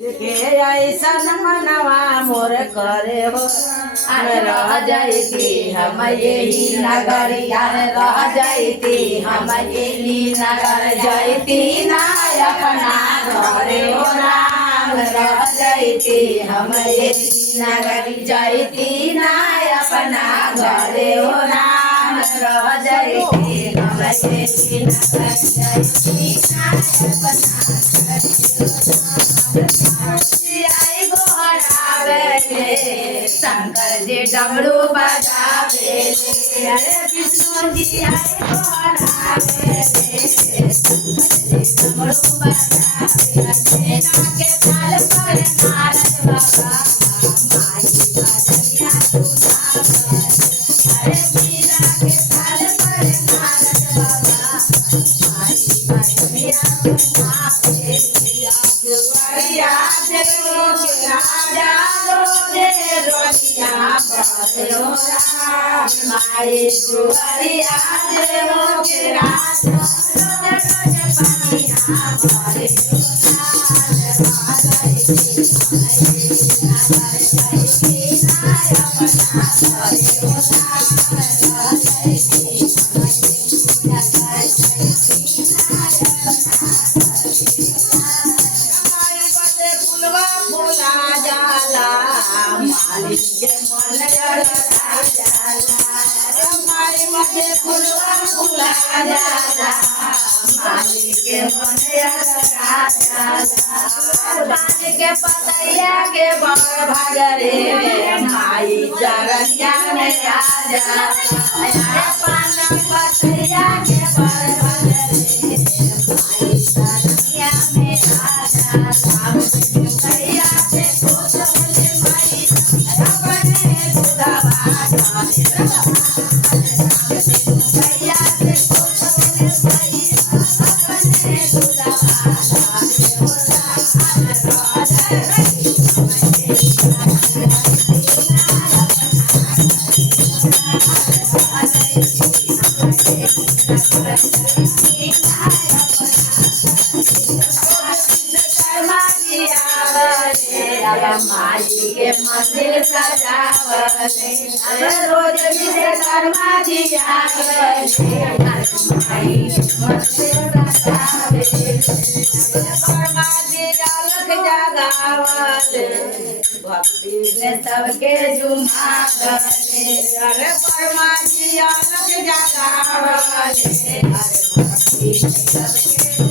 के ऐसन मनवा मोर करे हो रह जाती हम यही नगरिया रह जाती हम यही नगर जयती ना अपना घरे हो राम रह जाती हम यही नगर जयती ना अपना घरे हो राम रह जाती हम यही नगर जयती ना अपना शंकर जी डमरू बजावे अरे विष्णु जी आए गोहरावे डमरू बजावे के ताल पर नारद बाबा माई बजरिया सुनावे अरे मीरा के ताल पर नारद बाबा माई बजरिया सुनावे राजा रोजे रोटिया माई सुवरिया देवो के राजा रोजे पानिया मालिक के मन माई मगे फुलवा फुला जाला मालिक के मन पानी के पतैया के बड़ भगरे माई चरनिया में आ जा पान पतैया के बड़ भगरे माई चरनिया में आ जा पतैया से माई के मंदिर सजावले रोज विश्वकर्मा जी आवे माई मंदिर सजावे विश्वकर्मा जी अलग जगावले भक्ति में सबके झुमावले अरे वर्मा जी अलग जगावले अरे भक्ति में सबके